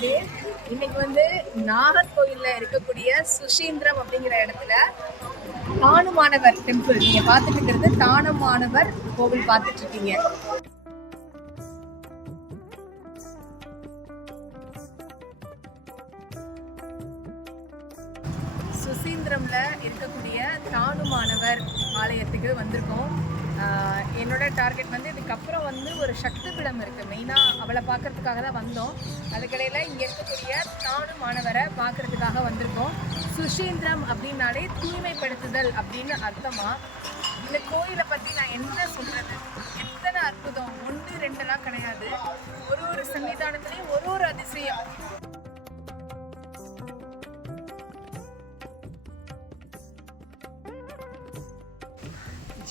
மகாதேவ். இன்னைக்கு நாகர்கோயில்ல இருக்கக்கூடிய சுஷீந்திரம் அப்படிங்கிற இடத்துல தானுமானவர் டெம்பிள் நீங்க பார்த்துட்டு இருக்கிறது. தானுமானவர் கோவில் பார்த்துட்டு இருக்கீங்க. சுசீந்திரம்ல இருக்கக்கூடிய தானுமானவர் ஆலயத்துக்கு வந்திருக்கோம். என்னோட டார்கெட் இதுக்கப்புறம் ஒரு சக்தி பீடம் இருக்குது. மெயினாக அவளை பார்க்கறதுக்காக தான் வந்தோம். அதுக்கடையில் இங்கே இருக்கக்கூடிய தானுமானவரை பார்க்கறதுக்காக வந்திருக்கோம். சுஷீந்திரம் அப்படின்னாலே தூய்மைப்படுத்துதல் அப்படின்னு அர்த்தமா. இந்த கோயிலை பற்றி நான் என்ன சொல்கிறது, எத்தனை அற்புதம், 1 2 கிடையாது. ஒரு சன்னிதானத்துலேயும் ஒரு அதிசயம்.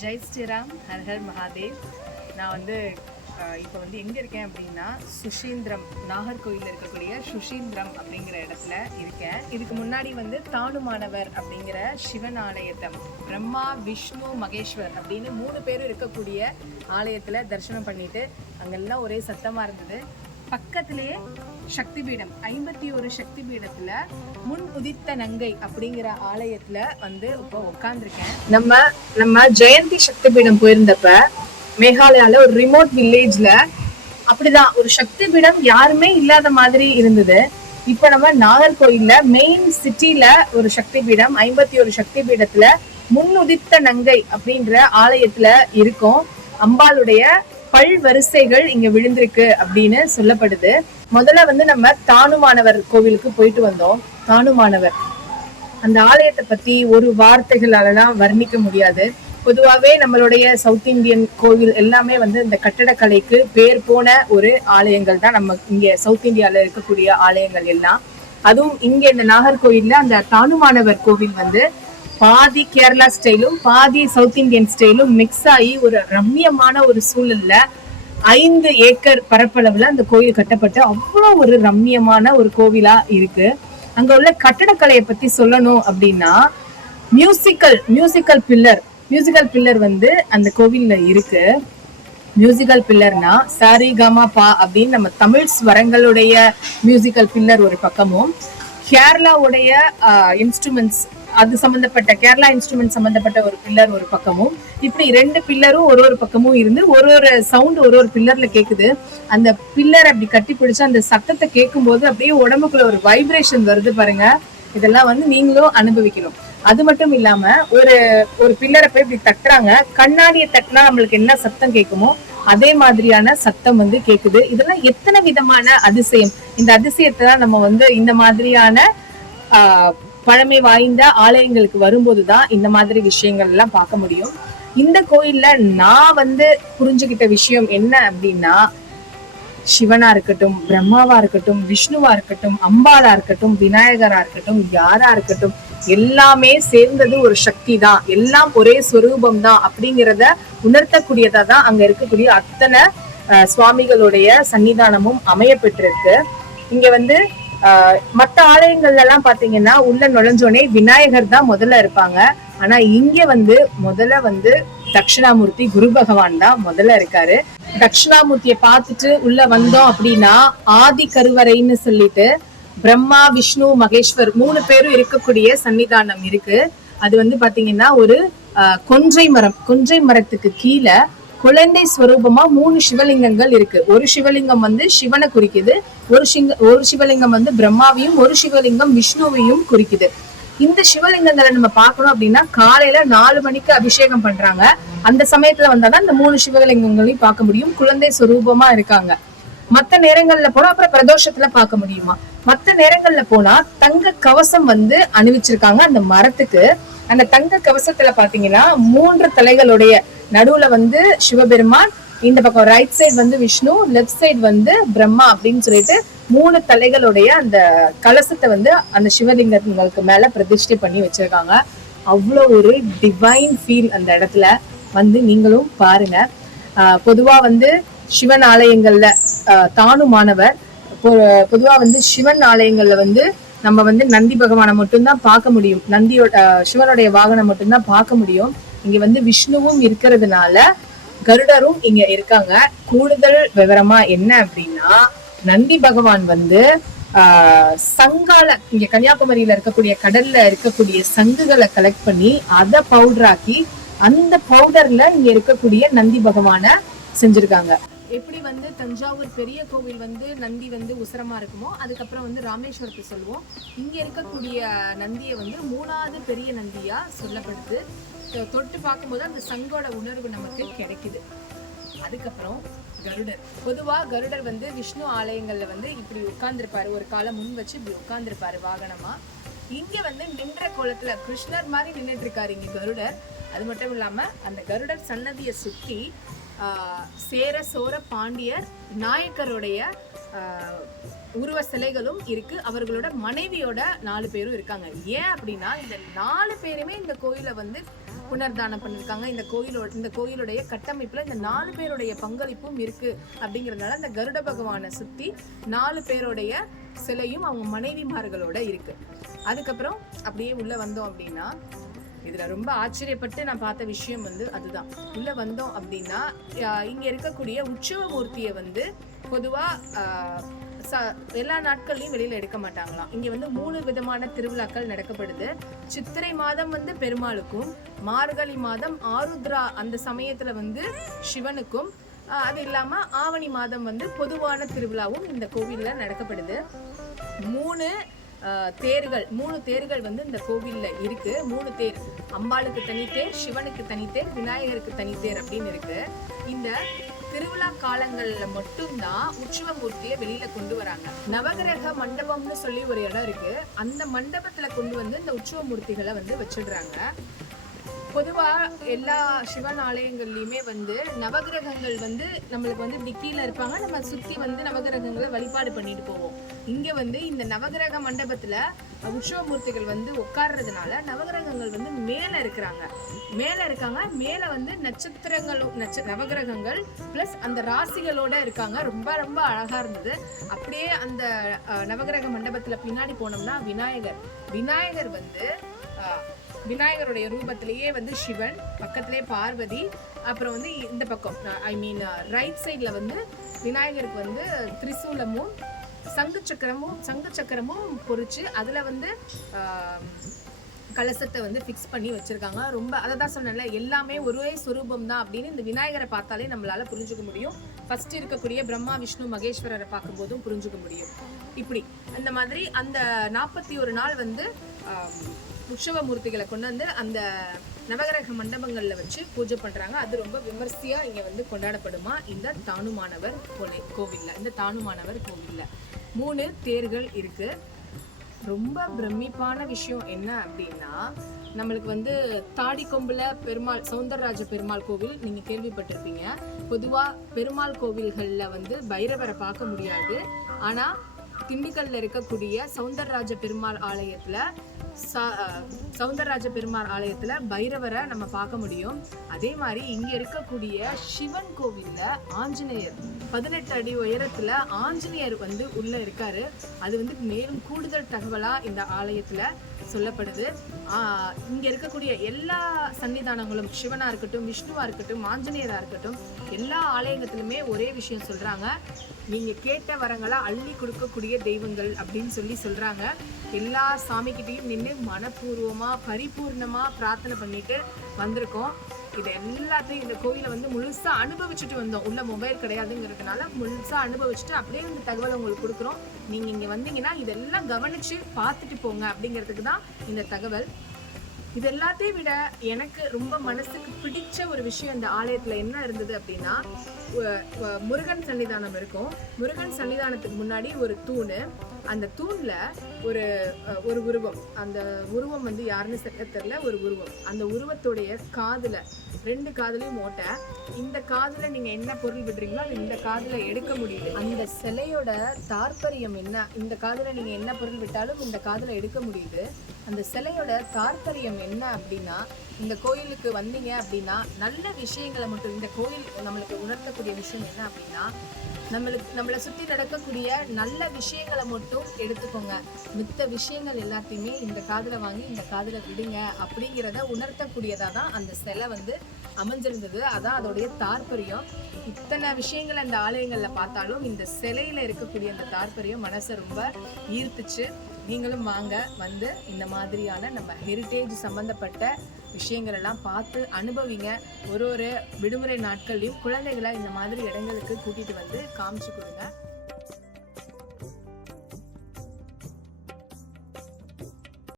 ஜெய் ஸ்ரீராம், ஹர் ஹர் மகாதேவ். நான் இப்போ எங்கே இருக்கேன் அப்படின்னா சுஷீந்திரம், நாகர்கோயிலில் இருக்கக்கூடிய சுஷீந்திரம் அப்படிங்கிற இடத்துல இருக்கேன். இதுக்கு முன்னாடி தானுமானவர் அப்படிங்கிற சிவன் ஆலயத்தை, பிரம்மா விஷ்ணு மகேஸ்வர் அப்படின்னு 3 பேரும் இருக்கக்கூடிய ஆலயத்தில் தரிசனம் பண்ணிட்டு அங்கெல்லாம் ஒரே சத்தமாக இருந்தது. பக்கத்திலேயே சக்தி பீடம், 51 சக்தி பீடத்துல முன் உதித்த நங்கை அப்படிங்கிற ஆலயத்துல இப்போ உட்கார்ந்துருக்கேன். நம்ம ஜெயந்தி சக்தி பீடம் போயிருந்தப்ப மேகாலயால ஒரு ரிமோட் வில்லேஜ்ல அப்படிதான் ஒரு சக்தி பீடம் யாருமே இல்லாத மாதிரி இருந்தது. இப்ப நம்ம நாகர்கோயில்ல மெயின் சிட்டில ஒரு சக்தி பீடம், 51 சக்தி பீடத்துல முன் உதித்த நங்கை அப்படின்ற ஆலயத்துல இருக்கும். அம்பாளுடைய பல் வரிசைகள் இங்க விழுந்திருக்கு அப்படின்னு சொல்லப்படுது. முதல்ல நம்ம தானுமானவர் கோவிலுக்கு போயிட்டு வந்தோம். தானுமானவர் அந்த ஆலயத்தை பத்தி ஒரு வார்த்தைகளாலலாம் வர்ணிக்க முடியாது. பொதுவாகவே நம்மளுடைய சவுத் இந்தியன் கோவில் எல்லாமே இந்த கட்டடக்கலைக்கு பேர் போன ஒரு ஆலயங்கள் தான் நம்ம இங்க சவுத் இந்தியால இருக்கக்கூடிய ஆலயங்கள் எல்லாம். அதுவும் இங்க இந்த நாகர்கோயில்ல அந்த தானுமானவர் கோவில் பாதி கேரளா ஸ்டைலும் பாதி சவுத் இந்தியன் ஸ்டைலும் மிக்ஸ் ஆகி ஒரு ரம்மியமான ஒரு சூழல்ல 5 ஏக்கர் பரப்பளவுல அந்த கோயில் கட்டப்பட்டு அவ்வளவு ஒரு ரம்மியமான ஒரு கோவிலா இருக்கு. அங்க உள்ள கட்டடக்கலையை பத்தி சொல்லணும் அப்படின்னா மியூசிக்கல் பில்லர் அந்த கோவில்ல இருக்கு. மியூசிக்கல் பில்லர்னா சாரி கமா பா அப்படின்னு நம்ம தமிழ் ஸ்வரங்களுடைய மியூசிக்கல் பில்லர் ஒரு பக்கமும், கேரளாவுடைய இன்ஸ்ட்ருமெண்ட்ஸ் அது சம்பந்தப்பட்ட கேரளா இன்ஸ்ட்ருமெண்ட் சம்பந்தப்பட்ட ஒரு பில்லர் ஒரு பக்கமும், இப்படி 2 பில்லரும் ஒரு பக்கமும் இருந்து ஒரு சவுண்ட் ஒரு பில்லர்ல கேக்குது. அந்த பில்லர் அப்படி கட்டி பிடிச்சு அந்த சத்தத்தை கேட்கும் போது அப்படியே உடம்புக்குள்ள ஒரு வைப்ரேஷன் வருது பாருங்க. இதெல்லாம் நீங்களும் அனுபவிக்கணும். அது மட்டும் இல்லாம ஒரு பில்லரை போய் இப்படி தட்டுறாங்க. கண்ணாடியை தட்டினா நம்மளுக்கு என்ன சத்தம் கேட்குமோ அதே மாதிரியான சத்தம் கேக்குது. இதெல்லாம் எத்தனை விதமான அதிசயம். இந்த அதிசயத்தை தான் நம்ம இந்த மாதிரியான பழமை வாய்ந்த ஆலயங்களுக்கு வரும்போதுதான் இந்த மாதிரி விஷயங்கள் எல்லாம் பார்க்க முடியும். இந்த கோயில்ல நான் புரிஞ்சுக்கிட்ட விஷயம் என்ன அப்படின்னா, சிவனா இருக்கட்டும், பிரம்மாவா இருக்கட்டும், விஷ்ணுவா இருக்கட்டும், அம்பாளா இருக்கட்டும், விநாயகரா இருக்கட்டும், யாரா இருக்கட்டும், எல்லாமே சேர்ந்தது ஒரு சக்தி தான், எல்லாம் ஒரே ஸ்வரூபம் தான் அப்படிங்கிறத உணர்த்தக்கூடியதா தான் அங்க இருக்கக்கூடிய அத்தனை சுவாமிகளுடைய சன்னிதானமும் அமைய பெற்றிருக்கு. இங்க மற்ற ஆலயங்கள்ல எல்லாம் பாத்தீங்கன்னா உள்ள நுழைஞ்சோடனே விநாயகர் தான் முதல்ல இருப்பாங்க. ஆனா இங்க முதல்ல தட்சிணாமூர்த்தி குரு பகவான் தான் முதல்ல இருக்காரு. தட்சிணாமூர்த்தியை பார்த்துட்டு உள்ள வந்தோம் அப்படின்னா ஆதி கருவறைன்னு சொல்லிட்டு பிரம்மா விஷ்ணு மகேஸ்வர் 3 பேரும் இருக்கக்கூடிய சன்னிதானம் இருக்கு. அது பாத்தீங்கன்னா ஒரு கொன்றை மரத்துக்கு கீழே குழந்தை ஸ்வரூபமா 3 சிவலிங்கங்கள் இருக்கு. ஒரு சிவலிங்கம் சிவனை குறிக்குது, ஒரு சிவலிங்கம் பிரம்மாவையும், ஒரு சிவலிங்கம் விஷ்ணுவையும் குறிக்குது. இந்த சிவலிங்கங்களை நம்ம பார்க்கணும் அப்படின்னா காலையில 4 மணிக்கு அபிஷேகம் பண்றாங்க. அந்த சமயத்துல வந்தாதான் இந்த 3 சிவலிங்கங்களையும் பார்க்க முடியும். குழந்தை ஸ்வரூபமா இருக்காங்க. மத்த நேரங்கள்ல போனா அப்புறம் பிரதோஷத்துல பார்க்க முடியுமா. மத்த நேரங்கள்ல போனா தங்க கவசம் அணிவிச்சிருக்காங்க அந்த மரத்துக்கு. அந்த தங்க கவசத்துல பாத்தீங்கன்னா 3 தலைகளுடைய நடுவுல சிவபெருமான், இந்த பக்கம் right side Vishnu, left side Brahma அப்படின்னு சொல்லிட்டு 3 தலைகளுடைய அந்த கலசத்தை அந்த சிவலிங்கங்களுக்கு மேல பிரதிஷ்டை பண்ணி வச்சிருக்காங்க. அவ்வளோ ஒரு டிவைன் ஃபீல் அந்த இடத்துல நீங்களும் பாருங்க. பொதுவா சிவன் ஆலயங்கள்ல தானுமானவர் பொதுவா சிவன் ஆலயங்கள்ல நம்ம நந்தி பகவானை மட்டும்தான் பார்க்க முடியும். நந்தியோட சிவனுடைய வாகனம் மட்டும்தான் பார்க்க முடியும். இங்க விஷ்ணுவும் இருக்கிறதுனால கருடரும் இங்க இருக்காங்க. கூடுதல் விவரமா என்ன அப்படின்னா, நந்தி பகவான் சங்கால இங்க கன்னியாகுமரியில இருக்கக்கூடிய கடல்ல இருக்கக்கூடிய சங்குகளை கலெக்ட் பண்ணி அதை பவுடர் ஆக்கி அந்த பவுடர்ல இங்க இருக்கக்கூடிய நந்தி பகவான செஞ்சிருக்காங்க. எப்படி வந்து தஞ்சாவூர் பெரிய கோவில் வந்து நந்தி வந்து உசரமா இருக்குமோ, அதுக்கப்புறம் வந்து ராமேஸ்வரத்தை சொல்லுவோம். இங்க இருக்கக்கூடிய நந்தியை வந்து 3வது பெரிய நந்தியா சொல்லப்படுது. தொட்டு பார்க்கும்போது அந்த சங்கோட உணர்வு நமக்கு கிடைக்குது. அதுக்கப்புறம் கருடர். பொதுவா கருடர் வந்து விஷ்ணு ஆலயங்கள்ல வந்து இப்படி உட்கார்ந்துருப்பாரு, ஒரு காலை முன் வச்சு இப்படி உட்கார்ந்துருப்பாரு வாகனமா. இங்க வந்து நின்ற கோலத்துல கிருஷ்ணர் மாதிரி நின்றுட்டு இருக்காரு இங்க கருடர். அது மட்டும் இல்லாம அந்த கருடர் சன்னதியை சுத்தி சேர சோர பாண்டியர் நாயக்கருடைய உருவ சிலைகளும் இருக்கு. அவர்களோட மனைவியோட 4 பேரும் இருக்காங்க. ஏன் அப்படின்னா இந்த 4 பேருமே இந்த கோயிலை வந்து புனர்தானம் பண்ணிருக்காங்க. இந்த கோயிலுடைய கட்டமைப்புல இந்த 4 பேருடைய பங்களிப்பும் இருக்கு. அப்படிங்கறதுனால இந்த கருட பகவானை சுத்தி 4 பேருடைய சிலையும் அவங்க மனைவிமார்களோட இருக்கு. அதுக்கப்புறம் அப்படியே உள்ள வந்தோம் அப்படின்னா, இதுல ரொம்ப ஆச்சரியப்பட்டு நான் பார்த்த விஷயம் வந்து அதுதான். உள்ள வந்தோம் அப்படின்னா இங்க இருக்கக்கூடிய உற்சவ மூர்த்தியை வந்து பொதுவா எல்லா நாட்கள்லயும் வெளியில எடுக்க மாட்டாங்களாம். இங்க வந்து 3 விதமான திருவிழாக்கள் நடக்கப்படுது. சித்திரை மாதம் வந்து பெருமாளுக்கும், மார்கழி மாதம் ஆருத்ரா அந்த சமயத்துல வந்து சிவனுக்கும், அது இல்லாம ஆவணி மாதம் வந்து பொதுவான திருவிழாவும் இந்த கோவில்ல நடக்கப்படுது. 3 தேர்கள் வந்து இந்த கோவில்ல இருக்கு. 3 தேர், அம்பாளுக்கு தனி தேர், சிவனுக்கு தனி தேர், விநாயகருக்கு தனி தேர் அப்படின்னு இருக்கு. இந்த திருவிழா காலங்கள்ல மட்டும்தான் உற்சவ மூர்த்தியை வெளியில கொண்டு வராங்க. நவகிரக மண்டபம்னு சொல்லி ஒரு இடம் இருக்கு. அந்த மண்டபத்துல கொண்டு வந்து இந்த உற்சவ மூர்த்திகளை வந்து வச்சிடுறாங்க. பொதுவா எல்லா சிவன் ஆலயங்கள்லயுமே வந்து நவகிரகங்கள் வந்து நம்மளுக்கு வந்து இப்படி கீழே இருப்பாங்க, நம்ம சுத்தி வந்து நவகிரகங்களை வழிபாடு பண்ணிட்டு போவோம். இங்க வந்து இந்த நவகிரக மண்டபத்துல உற்சவ மூர்த்திகள் வந்து உட்கார்றதுனால நவகிரகங்கள் வந்து மேல இருக்காங்க. மேல வந்து நவகிரகங்கள் பிளஸ் அந்த ராசிகளோட இருக்காங்க. ரொம்ப ரொம்ப அழகா இருந்தது. அப்படியே அந்த நவகிரக மண்டபத்துல பின்னாடி போனோம்னா விநாயகர் வந்து விநாயகருடைய ரூபத்திலேயே வந்து சிவன், பக்கத்திலே பார்வதி, அப்புறம் வந்து இந்த பக்கம் ரைட் சைட்ல வந்து விநாயகருக்கு வந்து திரிசூலமும் சங்கு சக்கரமும் பொறிச்சு அதுல வந்து கலசத்தை வந்து ஃபிக்ஸ் பண்ணி வச்சிருக்காங்க. ரொம்ப அதை தான் சொன்னேன்ல, எல்லாமே ஒரே சொரூபம் தான் அப்படின்னு இந்த விநாயகரை பார்த்தாலே நம்மளால புரிஞ்சுக்க முடியும். ஃபர்ஸ்ட் இருக்கக்கூடிய பிரம்மா விஷ்ணு மகேஸ்வரரை பார்க்கும்போதும் புரிஞ்சுக்க முடியும். இப்படி அந்த மாதிரி அந்த 41 நாள் வந்து உற்சவ மூர்த்திகளை கொண்டு வந்து அந்த நவகிரக மண்டபங்கள்ல வச்சு பூஜை பண்றாங்க. அது ரொம்ப விமர்சையா இங்க வந்து கொண்டாடப்படுமா இந்த தானுமானவர் கோவில்ல. 3 தேர்கள் இருக்கு. ரொம்ப பிரமிப்பான விஷயம் என்ன அப்படின்னா, நம்மளுக்கு வந்து தாடிக்கொம்புல பெருமாள், சௌந்தரராஜ பெருமாள் கோவில் நீங்க கேள்விப்பட்டிருப்பீங்க. பொதுவா பெருமாள் கோவில்கள்ல வந்து பைரவரை பார்க்க முடியாது. ஆனா திண்டுக்கல்ல இருக்கக்கூடிய சௌந்தரராஜ பெருமாள் ஆலயத்துல பைரவரை நம்ம பார்க்க முடியும். அதே மாதிரி இங்க இருக்கக்கூடிய சிவன் கோவில்ல ஆஞ்சநேயர் 18 அடி உயரத்துல ஆஞ்சநேயர் வந்து உள்ள இருக்காரு. அது வந்து மேலும் கூடுதல் தகவலா இந்த ஆலயத்துல சொல்லப்படுது. இங்க இருக்கக்கூடிய எல்லா சன்னிதானங்களும், சிவனா இருக்கட்டும், விஷ்ணுவா இருக்கட்டும், ஆஞ்சநேயரா இருக்கட்டும், எல்லா ஆலயத்திலுமே ஒரே விஷயம் சொல்றாங்க, நீங்க கேட்ட வரங்களா அள்ளி கொடுக்கக்கூடிய தெய்வங்கள் அப்படின்னு சொல்றாங்க. எல்லா சாமிக்கிட்டையும் நின்று மனப்பூர்வமா பரிபூர்ணமா பிரார்த்தனை பண்ணிட்டு வந்திருக்கோம். இது எல்லாத்தையும் இந்த கோயிலை வந்து முழுசா அனுபவிச்சுட்டு வந்தோம். உள்ள மொபைல் கிடையாதுங்கிறதுனால முழுசா அனுபவிச்சுட்டு அப்படியே இந்த தகவலை உங்களுக்கு கொடுக்குறோம். நீங்க இங்க வந்தீங்கன்னா இதெல்லாம் கவனிச்சு பார்த்துட்டு போங்க அப்படிங்கிறதுக்கு தான் இந்த தகவல். இது எல்லாத்தையும் விட எனக்கு ரொம்ப மனசுக்கு பிடிச்ச ஒரு விஷயம் இந்த ஆலயத்துல என்ன இருந்தது அப்படின்னா, முருகன் சன்னிதானம் இருக்கும். முருகன் சன்னிதானத்துக்கு முன்னாடி ஒரு தூணு, அந்த தூண்ல ஒரு உருவம், அந்த உருவம் வந்து யாருன்னு தெரியல, ஒரு உருவம். அந்த உருவத்துடைய காதுல 2 காதுலயும் ஓட்ட, இந்த காதுல நீங்க என்ன பொருள் விடுறீங்களோ அது இந்த காதுல எடுக்க முடியுது. அந்த சிலையோட தாற்பயம் என்ன, இந்த காதுல நீங்க என்ன பொருள் விட்டாலும் இந்த காதுல எடுக்க முடியுது. அந்த சிலையோட தாற்பயம் என்ன அப்படின்னா, இந்த கோயிலுக்கு வந்தீங்க அப்படின்னா நல்ல விஷயங்களை மட்டும், இந்த கோயில் நம்மளுக்கு உணர்த்தக்கூடிய விஷயம் என்ன அப்படின்னா, நம்மளை சுற்றி நடக்கக்கூடிய நல்ல விஷயங்களை மட்டும் எடுத்துக்கோங்க, மித்த விஷயங்கள் எல்லாத்தையுமே இந்த காதில் வாங்கி இந்த காதில் விடுங்க அப்படிங்கிறத உணர்த்தக்கூடியதாக தான் அந்த சிலை வந்து அமைஞ்சிருந்தது. அதான் அதோடைய தாற்பயம். இத்தனை விஷயங்கள் அந்த ஆலயங்களில் பார்த்தாலும் இந்த சிலையில் இருக்கக்கூடிய அந்த தாற்பயம் மனசை ரொம்ப ஈர்த்துச்சு. நீங்களும் வாங்க, வந்து இந்த மாதிரியான நம்ம ஹெரிட்டேஜ் சம்மந்தப்பட்ட விஷயங்கள் எல்லாம் பார்த்து அனுபவிங்க. ஒரு விடுமுறை நாட்கள்லையும் குழந்தைகளை இந்த மாதிரி இடங்களுக்கு கூட்டிகிட்டு வந்து காமிச்சு கொடுங்க.